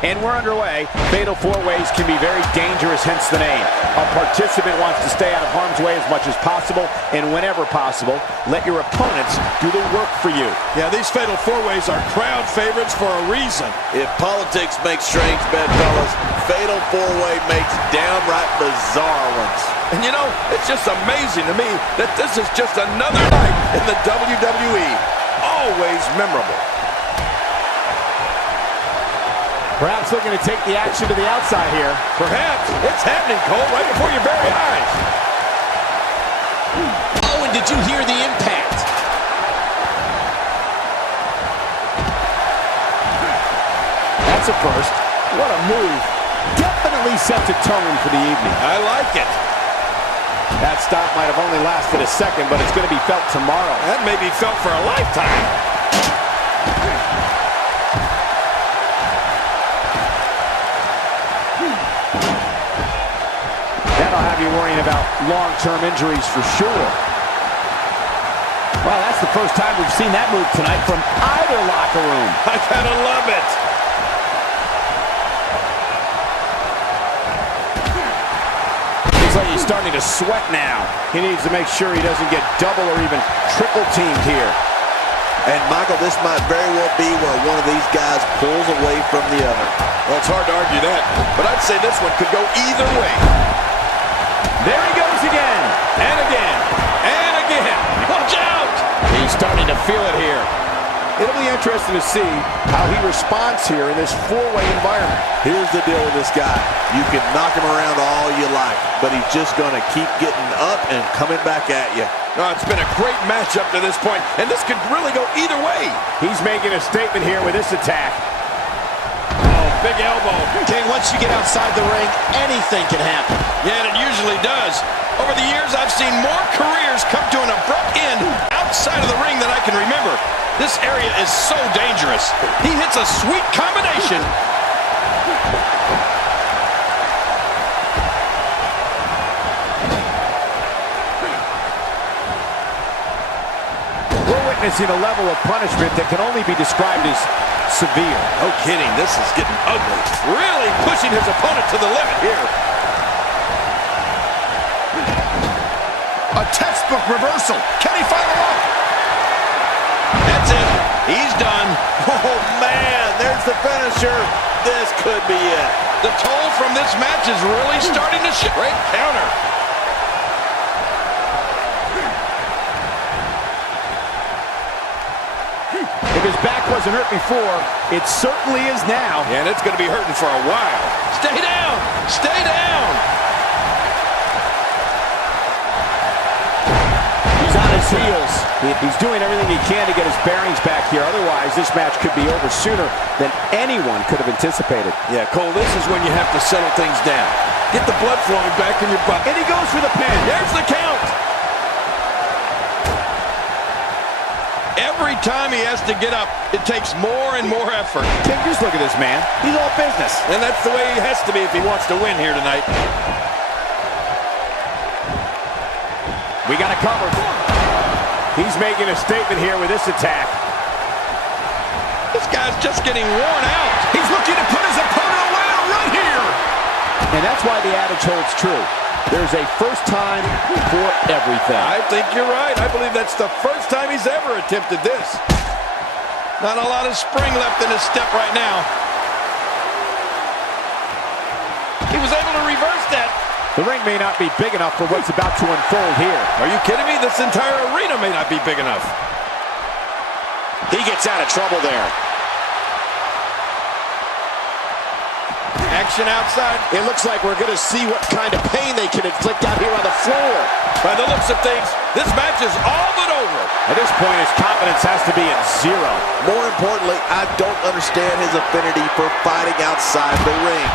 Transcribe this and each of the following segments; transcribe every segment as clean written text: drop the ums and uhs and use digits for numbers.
And we're underway. Fatal four-ways can be very dangerous, hence the name. A participant wants to stay out of harm's way as much as possible, and whenever possible, let your opponents do the work for you. Yeah, these fatal four-ways are crowd favorites for a reason. If politics makes strange bedfellas, fatal four-way makes downright bizarre ones. And you know, it's just amazing to me that this is just another night in the WWE. Always memorable. Perhaps looking to take the action to the outside here. Perhaps. It's happening, Cole, right before your very eyes. Oh, and did you hear the impact? That's a first. What a move. Definitely sets a tone for the evening. I like it. That stop might have only lasted a second, but it's going to be felt tomorrow. That may be felt for a lifetime. That'll have you worrying about long-term injuries for sure. Well, that's the first time we've seen that move tonight from either locker room. I gotta love it. Looks like he's starting to sweat now. He needs to make sure he doesn't get double or even triple teamed here. And Michael, this might very well be where one of these guys pulls away from the other. Well, it's hard to argue that, but I'd say this one could go either way. There he goes again, and again, and again. Watch out! He's starting to feel it here. It'll be interesting to see how he responds here in this four-way environment. Here's the deal with this guy. You can knock him around all you like, but he's just going to keep getting up and coming back at you. Oh, it's been a great match up to this point, and this could really go either way. He's making a statement here with this attack. Big elbow. Okay, once you get outside the ring, anything can happen. Yeah, and it usually does. Over the years, I've seen more careers come to an abrupt end outside of the ring than I can remember. This area is so dangerous. He hits a sweet combination. We're witnessing a level of punishment that can only be described as severe. No kidding, this is getting ugly. Really pushing his opponent to the limit here. A textbook reversal. Can he follow up? That's it. He's done. Oh, man, there's the finisher. This could be it. The toll from this match is really starting to shift. Great counter. If his back wasn't hurt before, it certainly is now. Yeah, and it's going to be hurting for a while. Stay down! Stay down! He's on his heels. He's doing everything he can to get his bearings back here. Otherwise, this match could be over sooner than anyone could have anticipated. Yeah, Cole, this is when you have to settle things down. Get the blood flowing back in your butt. And he goes for the pin. There's the count. Every time he has to get up, it takes more and more effort. Just look at this man. He's all business. And that's the way he has to be if he wants to win here tonight. We got it covered. He's making a statement here with this attack. This guy's just getting worn out. He's looking to put his opponent away right here. And that's why the adage holds true. There's a first time for everything. I think you're right. I believe that's the first time he's ever attempted this. Not a lot of spring left in his step right now. He was able to reverse that. The ring may not be big enough for what's about to unfold here. Are you kidding me? This entire arena may not be big enough. He gets out of trouble there. Action outside. It looks like we're going to see what kind of pain they can inflict out here on the floor. By the looks of things, this match is all but over. At this point, his confidence has to be at zero. More importantly, I don't understand his affinity for fighting outside the ring.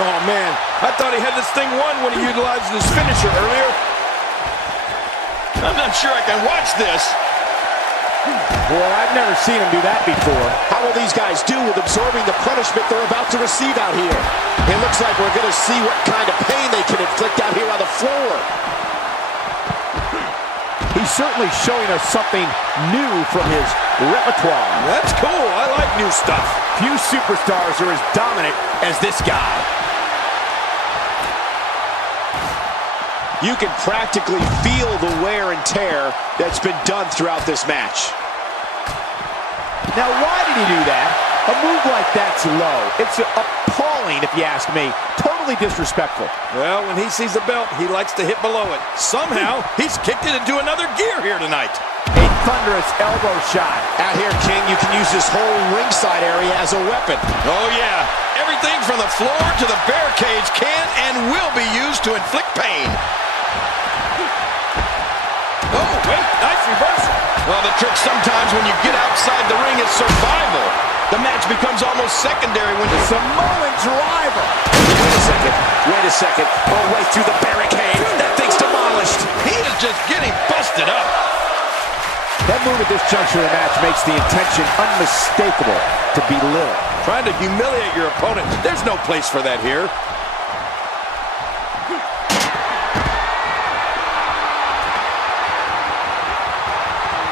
Oh, man. I thought he had this thing won when he utilized his finisher earlier. I'm not sure I can watch this. Well, I've never seen him do that before. How will these guys do with absorbing the punishment they're about to receive out here? It looks like we're going to see what kind of pain they can inflict out here on the floor. He's certainly showing us something new from his repertoire. That's cool. I like new stuff. Few superstars are as dominant as this guy. You can practically feel the wear and tear that's been done throughout this match. Now, why did he do that? A move like that's low. It's appalling, if you ask me. Totally disrespectful. Well, when he sees a belt, he likes to hit below it. Somehow, he's kicked it into another gear here tonight. A thunderous elbow shot. Out here, King, you can use this whole ringside area as a weapon. Oh, yeah. Everything from the floor to the barricades can and will be used to inflict pain. Oh, wait, nice reversal. Well, the trick sometimes when you get outside the ring is survival. The match becomes almost secondary when the Samoan driver. Wait a second. Oh, right through the barricade. That thing's demolished. He is just getting busted up. That move at this juncture of the match makes the intention unmistakable to belittle. Trying to humiliate your opponent. There's no place for that here.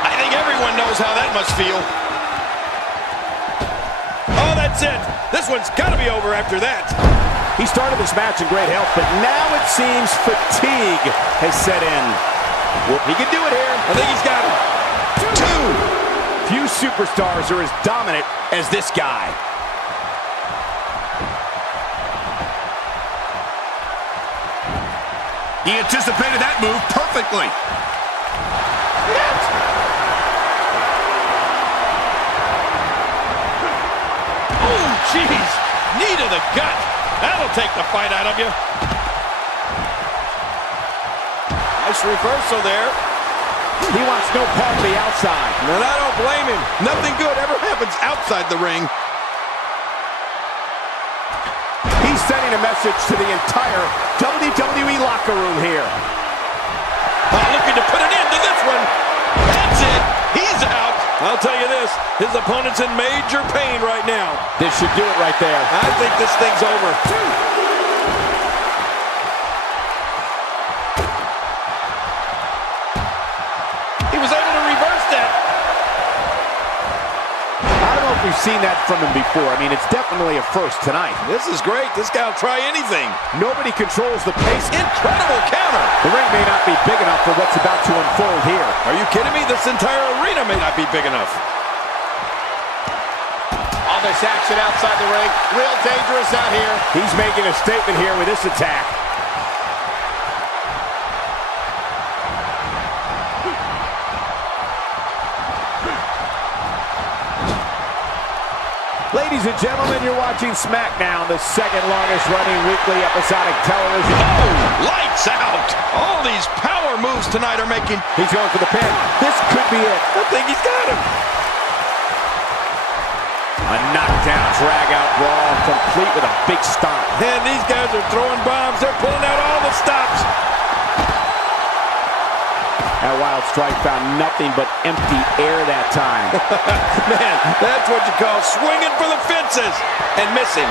I think everyone knows how that must feel. Oh, that's it. This one's got to be over after that. He started this match in great health, but now it seems fatigue has set in. Well, he can do it here. I think he's got him. Two. Few superstars are as dominant as this guy. He anticipated that move perfectly. Oh, jeez. Knee to the gut. That'll take the fight out of you. Nice reversal there. He wants no part of the outside. And I don't blame him. Nothing good ever happens outside the ring. He's sending a message to the entire WWE locker room here. Looking to put an end to this one. That's it. He's out. I'll tell you this. His opponent's in major pain right now. This should do it right there. I think this thing's over. He was able to reverse that. I don't know if we've seen that from him before. I mean, it's definitely a first tonight. This is great. This guy will try anything. Nobody controls the pace. Incredible counter. The ring may not be big enough for what's about to unfold here. Are you kidding me? This entire arena may not be big enough. All this action outside the ring. Real dangerous out here. He's making a statement here with this attack. Ladies and gentlemen, you're watching SmackDown, the second longest running weekly episodic television. Oh, lights out. All these power moves tonight are making. He's going for the pin. This could be it. I think he's got him. A knockdown, drag-out brawl, complete with a big stomp. Man, these guys are throwing bombs. They're pulling out all the stops. That wild strike found nothing but empty air that time. Man, that's what you call swinging for the fences and missing.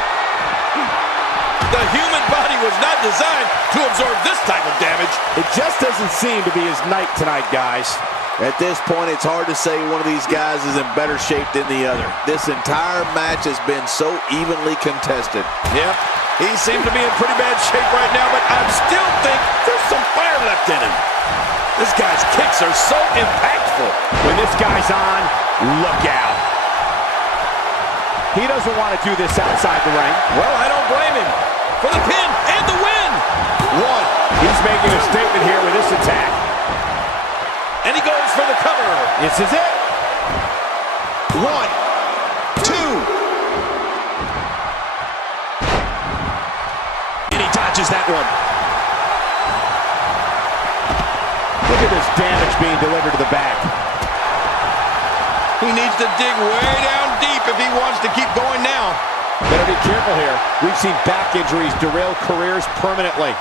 The human body was not designed to absorb this type of damage. It just doesn't seem to be his night tonight, guys. At this point, it's hard to say one of these guys is in better shape than the other. This entire match has been so evenly contested. Yep, he seems to be in pretty bad shape right now, but I still think there's some fire left in him. This guy's kicks are so impactful. When this guy's on, look out. He doesn't want to do this outside the ring. Well, I don't blame him. For the pin and the win. One. He's making a statement here with this attack. And he goes for the cover. This is it. 1, 2. And he dodges that one. Look at this damage being delivered to the back. He needs to dig way down deep if he wants to keep going now. Better be careful here. We've seen back injuries derail careers permanently.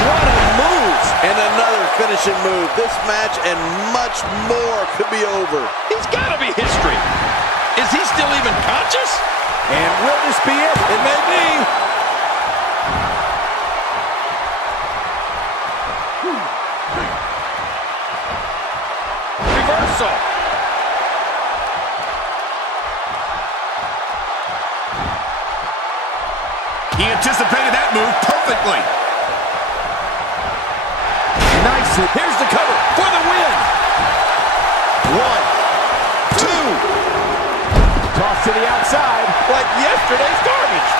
What a move. And another finishing move. This match and much more could be over. He's got to be history. Is he still even conscious? And will this be it? It may be. reversal. He anticipated that move perfectly. Nice. Here's the cover for the win. 1, 2. Toss to the outside. Like yesterday's garbage.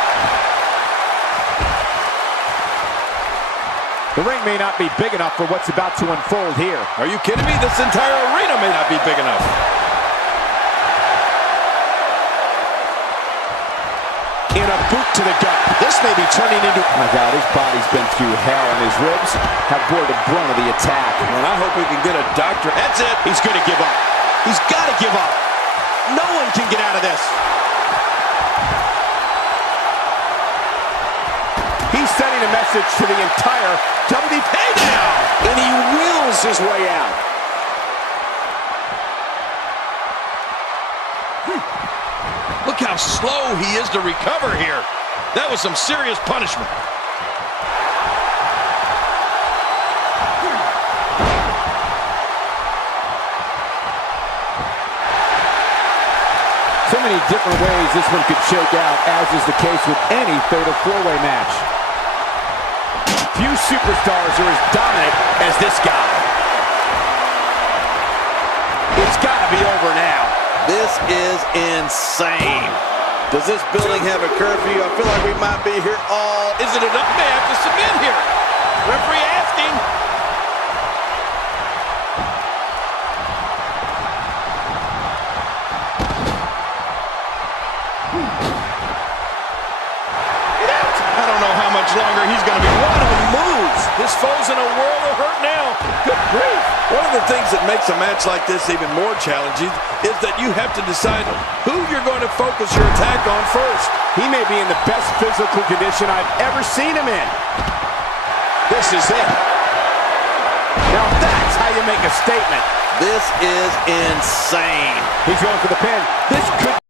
The ring may not be big enough for what's about to unfold here. Are you kidding me? This entire arena may not be big enough. In a boot to the gut. This may be turning into... Oh my God, his body's been through hell, and his ribs have bore the brunt of the attack. And I hope we can get a doctor. That's it. He's going to give up. He's got to give up. No one can get out of this. He's sending a message to the entire WWE now. And he wills his way out. Look how slow he is to recover here. That was some serious punishment. So many different ways this one could shake out, as is the case with any fatal four-way match. Few superstars are as dominant as this guy. It's got to be over now. This is insane. Does this building have a curfew? I feel like we might be here all... Is it enough? May have to submit here. Referee asking. I don't know how much longer he's going to be. What a move! This foe's in a world of hurt now. Good grief. One of the things that makes a match like this even more challenging is that you have to decide who you're going to focus your attack on first. He may be in the best physical condition I've ever seen him in. This is it. Now that's how you make a statement. This is insane. He's going for the pin. This could